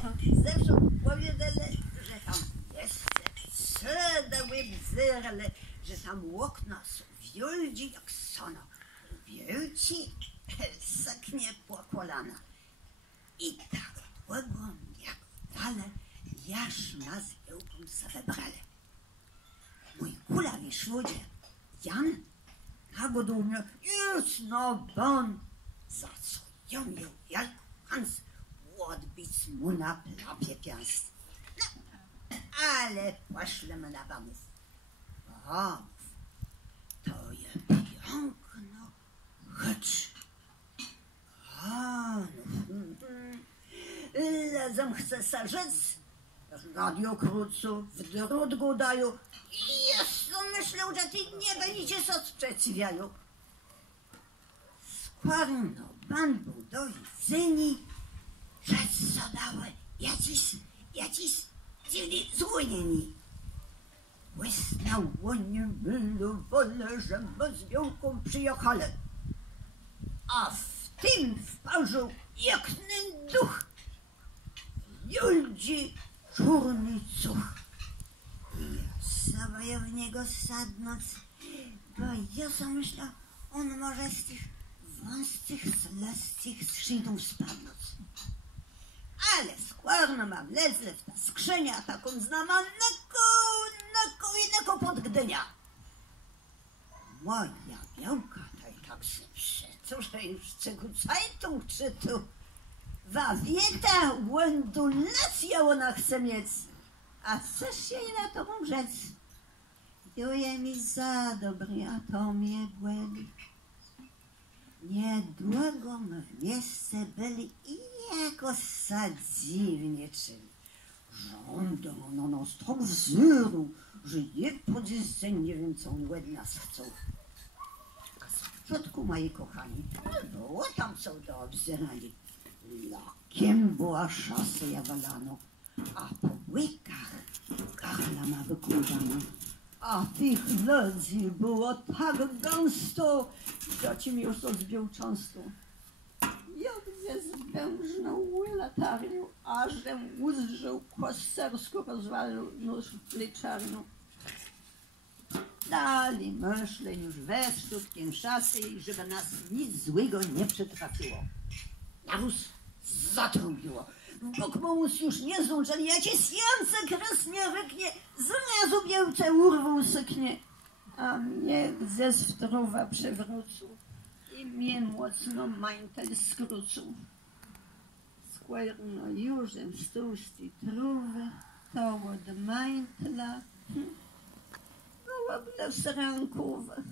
Zewsząd powiedzieli, że tam jest cudowny bzyrle, że tam okna są wielkie jak sono, wielkie suknie po kolana. I tak długo jak dalej, jaż nas wielką se wybrali. Mój kulawy szludzie, Jan, nagodą mnie, idź no bon, za co ja miał jak Hans odbić mu na plapie piast. No, ale poszlemy na Bamów. Bamów, to jest piękno, chodź. Lezem chce sarzec, radio krótco, w drutku dają. Jezu, myślę, że ty nie będziecie się sprzeciwiają. Składno pan był do widzenia, że co dały jakiś dziwny złonieni. Łys na łonie było wolę, że my z wielką przyjechali. A w tym wparzył jakny duch, wielki czarny cuch. Ja sobie w niego sadnąc, bo ja sobie myślę, on może z tych wąskich, śleskich skrzydłów spadnąć. Ale składno mam lezle w ta skrzynia, taką znama na pod Gdynia. Moja białka, tak się przeco, że już czego Zeitung czytu. Wawieta, łędulacja ona chce mieć. A coś jej na to mam rzec? Juje mi za dobry, a to mnie błędy. Niedługo my w miejsce byli i jako dziwnie czyli. Żądą no nas tak wzyru, że je podziedzeń nie wiem co oni od nas chcą. A z przodku, moi kochani, było tam co do obzierali. Lakiem była szasa walano, a po łykach kachla ma wykładana. A tych ludzi było tak gęsto, że ci mi już to zbił często. Ja mnie zwężną latarnią, a że uzrzył kosersko rozwalił nóż pleczarnią. Dali myśleń już we sztukiem szasy, żeby nas nic złego nie przytrafiło. Nawóz zatrąbiło. W bok mąs już nie zdążyli, jakieś jęce kres nie ryknie, zrazu białce urwą syknie. A mnie ze strówa przewrócił i mnie mocno mańtel skrócił. Składno jużem z tłustej trówy, to od mańtla byłoby z rękowe.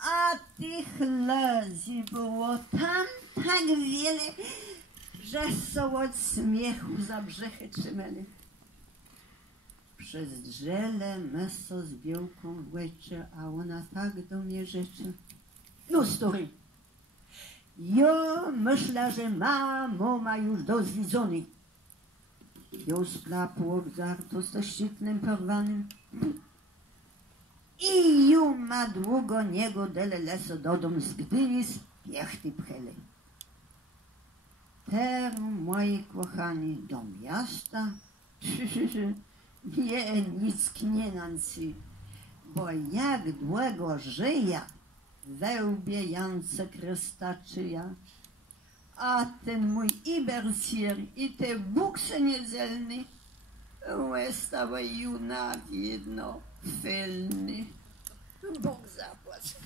A tych ludzi było tam tak wiele, że są od śmiechu za brzechy trzymali. Przez drzele meso z białką łecze, a ona tak do mnie rzeczy. No story. Ja myślę, że mamo ma już dozwiedzony. Ją splapło to ze szczytnym porwanym. I ju ma długo niego dele leso do dom z Gdyni z piechty pcheli. Teraz, moi kochani, do miasta nie nic knienancy, bo jak długo żyje, wełbie Jance Krystaczyja, a ten mój ibersier i te buksy niedzielny łestały juna w jedno felny. Bóg zapłać.